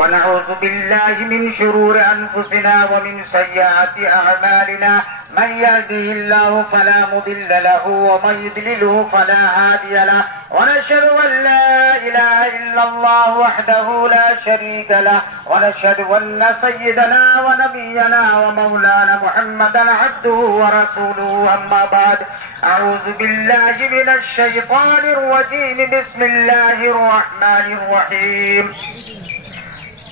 ونعوذ بالله من شرور أنفسنا ومن سيئات أعمالنا من يهده الله فلا مضل له ومن يضلله فلا هادي له ونشهد أن لا إله إلا الله وحده لا شريك له ونشهد أن سيدنا ونبينا ومولانا محمدا عبده ورسوله أما بعد أعوذ بالله من الشيطان الرجيم بسم الله الرحمن الرحيم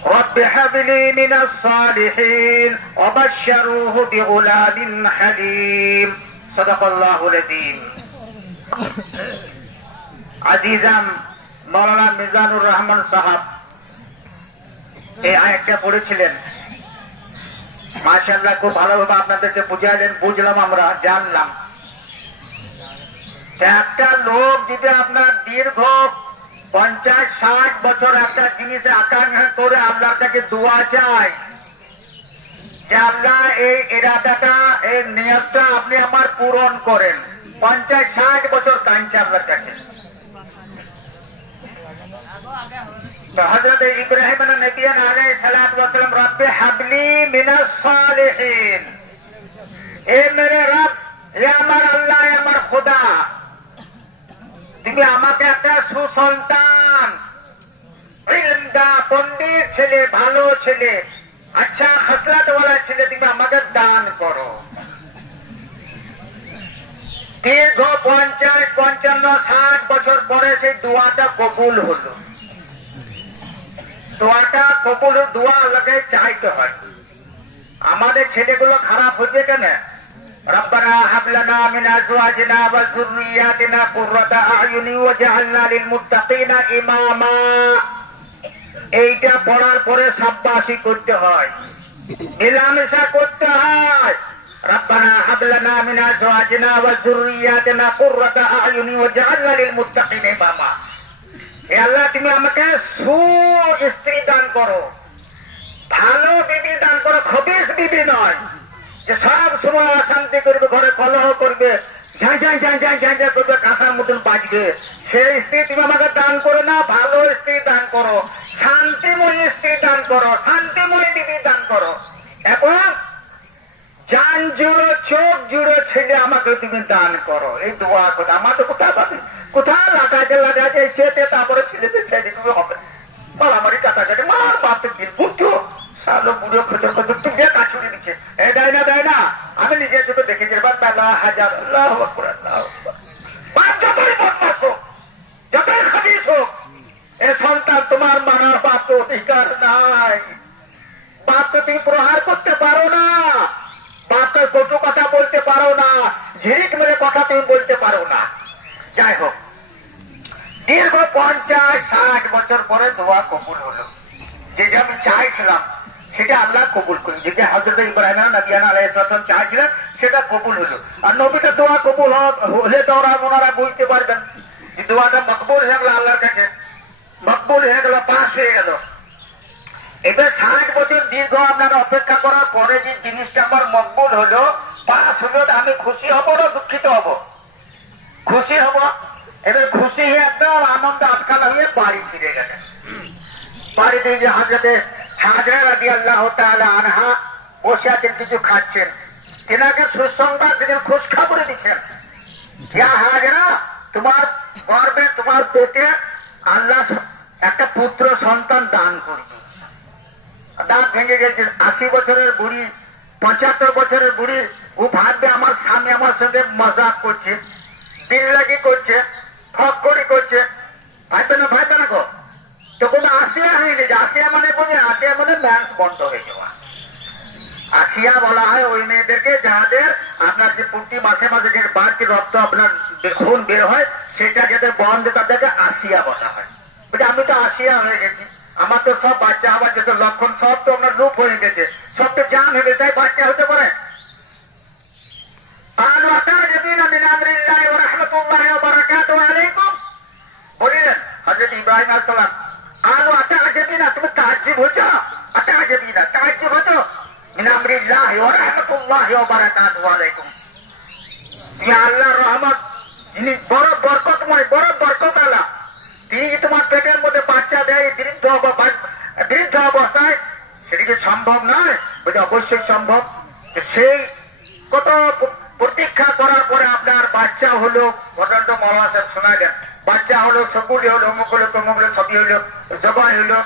رب هب لي من الصالحين وبشروه بغلام حليم صدق الله العظيم আজিজাম মাওলানা মিজানুর রহমান সাহাব এই আয়াতটা পড়েছিলেন। মাশাআল্লাহ, খুব ভালোভাবে আপনাদেরকে বুঝাইলেন, বুঝলাম, আমরা জানলাম। একটা লোক যদি আপনার দীর্ঘ 50-60 বছর একটা জিনিসে আকাঙ্ক্ষা করে আল্লাহর কাছে দোয়া চায় যে আল্লাহ এই ইরাদাটা, এই নিয়তটা আপনি আমার পূরণ করেন, 50-60 বছর কাঁদছে আল্লাহর কাছে। তো হযরত ইব্রাহিম নবী আলাইহিস সালাতু ওয়াস সালাম রব্বে হাবলি মিনাস সালিহিন, এ মেরে রব, এ আমার আল্লাহ, এ আমার খোদা, তুমি আমাকে একটা সুসন্তান, ইলমদার পণ্ডিত ছেলে, ভালো ছেলে, আচ্ছা খাসলাতওয়ালা ছেলে তুমি আমাকে দান করো। দীর্ঘ 50, 55, 60 বছর পরে সেই দোয়াটা কবুল হলো। দোয়াটা কবুল, দোয়া আল্লাহকে চাইতে হয়। আমাদের ছেলেগুলো খারাপ হচ্ছে কেন? রব্বানা হাব লানা মিন আজওয়াজিনা ওয়া যুররিয়াতিনা কুররাতা আ'য়ুনি ওয়াজআলনা লিল মুত্তাকিনা ইমামা। এইটা পড়ার পরে সাব্বাসি করতে হয়, মিলামেশা করতে হয়। রব্বানা হাব লানা মিন আজওয়াজিনা ওয়া যুররিয়াতিনা কুররাতা আ'য়ুনি ওয়াজআলনা লিল মুত্তাকিনা ইমামা। হে আল্লাহ, তুমি আমাকে স্ত্রী দান করো, ভালো বিবি দান করো, খবিস বিবি নয় যে সব সময় অশান্তি করবে, ঘরে কলহ করবে, ঝাঁ করবে, কাঁসার মতন বাজবে। সেই স্ত্রী তুমি আমাকে দান করো না, ভালো স্ত্রী দান করো, শান্তিময়ী স্ত্রী দান করো, শান্তিময়ী বিবি দান করো, এবং জান জুড়ো চোখ জুড়ো ছেলে আমাকে তুমি দান করো। এই দোয়া করো। আমার তো কোথায় পাবে, কোথায় লাগাতে সেতে, তারপরে ছেলেতে ছেলে তুমি হবে মারামারি কাটাকাটি, মার বাপতে গিল বুঝছো সালো বুড়ো খোঁজো খোঁজো তুমি কাছুড়ি দিচ্ছে। এই দেয় না, আমি নিজের চোখে দেখেছি। এবার বেলা হাজার আল্লাহু আকবার, আল্লাহু আকবার। বাপ যতই বদমাশ হোক, যতই খাবিস হোক, এ সন্তান তোমার মানার বাপ তো অধিকার নাই। বাপ তো তুমি প্রহার করতে পারো না, বাপ তো কটু কথা বলতে পারো না, ঝিরিক মেরে কথা তুমি বলতে পারো না। যাই হোক, দীর্ঘ 50-60 বছর পরে দোয়া কবুল হলো। যে আমি চাইছিলাম সেটা আল্লাহ কবুল করি, যেটা হযরত ইব্রাহিম নবী আলাইহিস সালাম চাইছিলেন সেটা কবুল হলো। আর নবীটা দোয়া কবুল হলে তো ওনারা বুঝতে পারবেন যে দোয়াটা মকবুল হয়ে গেল, আল্লাহর কাছে মকবুল হয়ে গেল, পাস হয়ে গেল। এবার 60 বছর দীর্ঘ আপনারা অপেক্ষা করার পরে যে জিনিসটা আমার মকবুল হলো, পাস হলো, আমি খুশি হব না দুঃখিত হব? খুশি হব। এবার খুশি হয়ে একদম আনন্দ আটকালা হয়ে বাড়ি ফিরে গেলেন। বাড়িতে যে হযরতে হাজরা রাদিয়াল্লাহু তাআলা আনহা বসে আছেন, কিছু খাচ্ছেন, তেনাকে সুসংবাদ দিলেন, খোঁজ খবর দিচ্ছেন, ইয়া হাজরা, তোমার গর্বে, তোমার পেটে আল্লাহ একটা পুত্র সন্তান দান করবে। দাঁত ভেঙে গেছে। 80 বছরের বুড়ি, 75 বছরের বুড়ি, ও ভাববে আমার স্বামী আমার সঙ্গে মজাক করছে, বিল্লাগি করছে, ফক্করি করছে, ভাববে না গো। তো কোনো আসিয়া হয়নি, যে আসিয়া মানে বোঝে, আসিয়া মানে ম্যান্স বন্ধ হয়ে যাওয়া। আসিয়া বলা হয় ওই মেয়েদেরকে যাদের আপনার যে প্রতি মাসে মাসে যে বাড়তি রক্ত আপনার খুন বের হয়, সেটা যাদের বন্ধ, তাদেরকে আসিয়া বলা হয়। বলছে আমি তো আসিয়া হয়ে গেছি, আমার তো সব বাচ্চা হওয়ার যত লক্ষণ সব তো আপনার রূপ হয়ে গেছে, সব তো জান হয়ে গেছে, তাই বাচ্চা হতে পারে। বলিলেন হযরত ইব্রাহিম আলাইহিস সালাম, আলো আতাআজাবিনা, তুমি তাজ্জুব হচ্ছ, আতাআজাবিনা, তাজ্জুব হচ্ছ মিন আমরিল্লাহি ওয়া রাহমাতুল্লাহি ওয়া বারাকাতুহু আলাইকুম। তুমি আল্লাহর রহমত, যিনি বড় বরকতময়, বড় বরকত আলা, তিনি তোমার পেটের মধ্যে বাচ্চা দেয়, বৃদ্ধ বৃদ্ধ অবস্থায়, সেটি কি সম্ভব নয়? বলছে অবশ্যই সম্ভব। সেই কত প্রতীক্ষা করার পরে আপনার বাচ্চা হলো, ঘটনাটা মৌলানা সাহেব শোনা দেন, বাচ্চা হলো, সকুলি হলো, অমুক হলো, তমুক হলো, সবই হলো, জবাই হলো।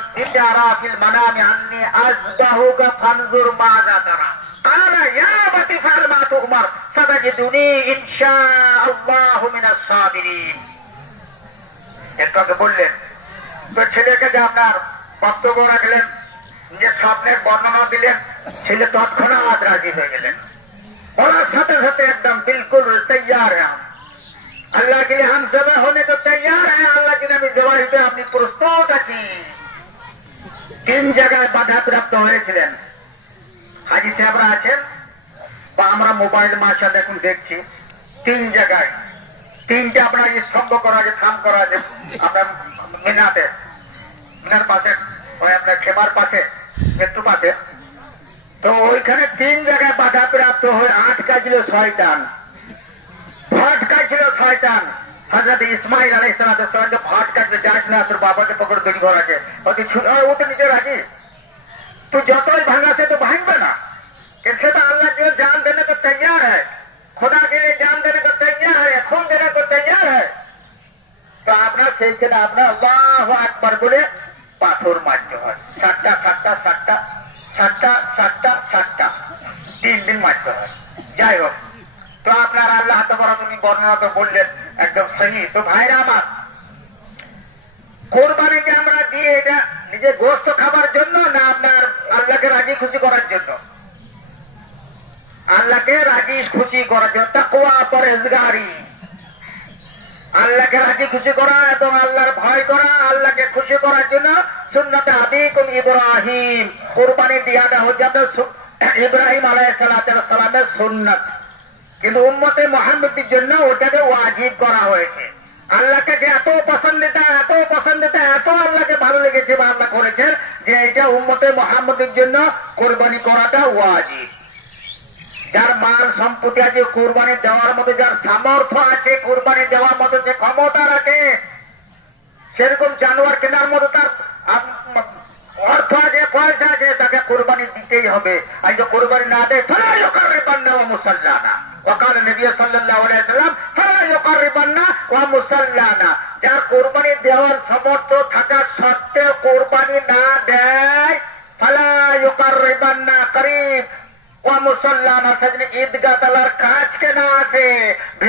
আরাফিল মানামি আন্নি আযবাহুকা ফানজুর মাযা তারা কালা ইয়া বাতি ফাল মা তুমার সাতাজিদুনি ইনশাআল্লাহু মিনাস সাবিরিন। এটাকে বললেন। তো ছেলেকে যে আপনার বক্তব্য রাখলেন, যে স্বপ্নের বর্ণনা দিলেন, ছেলে তৎক্ষণাৎ রাজি হয়ে গেলেন। বলার সাথে সাথে একদম বিলকুল তৈয়ার হ্যাঁ, আল্লাহ के लिए हम जबा होने को तैयार हैं, আল্লাহ के नाम জবাই पे আপনি প্রস্তুত আছি। 3 জায়গায় বাধা প্রাপ্ত হয়েছিলেন। হাজি সাহেবরা আছেন বা আমরা মোবাইল মাসা দেখুন দেখছি, 3 জায়গায় 3টে আপনার স্তম্ভ করা আছে, থাম করা আছে আপনার মিনাতে, মিনার পাশে, ওই আপনার খেমার পাশে, মৃত্যু পাশে। তো ওইখানে 3 জায়গায় বাধা প্রাপ্ত হয়ে আটকা ছিল শয়তান, ভটকায় ছিল শয়তান। হযরত ইসমাইল আলাইহিস সালাম যে ভটকাতে যাস না, তোর বাবাকে পকড় দড়ি ঘর আছে, ও তো নিজে রাজি, তুই যতই ভাঙাছে তো ভাঙবে না, कैसे तो अल्लाह जो जान देने को तैयार है, खुदा के लिए जान देने को तैयार है, खून देने को तैयार है। तो आपना সেইখানে আপনার আল্লাহু আকবার বলে পাথর মারতে হয়, 7টা 7টা 7টা 7টা 7টা 7টা 3 দিন মারতে হয়। যাই হোক, তো আপনার আল্লাহ তাআলা তুমি বর্ণনা তো বললেন একদম সহি। তো ভাইরা আমার, কোরবানিকে আমরা দিয়ে এটা নিজে গোশত খাবার জন্য না আপনার আল্লাহকে রাজি খুশি করার জন্য? আল্লাহকে রাজি খুশি করার জন্য, তাকওয়া পরহেজগারি, আল্লাহকে রাজি খুশি করা এবং আল্লাহর ভয় করা, আল্লাহকে খুশি করার জন্য সুন্নাত আবিকুম ইব্রাহিম, কুরবানি দেওয়াটা হচ্ছে আপনার ইব্রাহিম আলাইহিস সালামের সুন্নাত। কিন্তু উম্মতে মুহাম্মদের জন্য ওটাকে ওয়াজিব করা হয়েছে। আল্লাহকে যে এত পছন্দিতা, এত পছন্দিতা, এত আল্লাহকে ভালো লেগেছে বা আল্লাহ করেছেন যে এটা উম্মতে মুহাম্মদের জন্য কোরবানি করাটা ওয়াজিব। যার মাল সম্পত্তি আছে কোরবানি দেওয়ার মতো, যার সামর্থ্য আছে কোরবানি দেওয়ার মতো, যে ক্ষমতা রাখে, সেরকম জানোয়ার কেনার মতো তার অর্থ আছে, পয়সা আছে, তাকে কোরবানি দিতেই হবে। আর যে কোরবানি না দেয় ফালা ইউকাররিবান্না ওয়া মুসাল্লানা, ওয়াকাল নবী সাল্লাল্লাহু আলাইহি ওয়াসাল্লাম ফালা ইউকাররিবান্না ওয়া মুসাল্লানা। যার কোরবানি দেওয়ার সামর্থ্য থাকা সত্ত্বেও কোরবানি না দেয়, ফালা ইউকাররিবান্না করিব ওয়া মুসাল্লানা, সেদিন ঈদগাহ তালার কাছকে না আসে।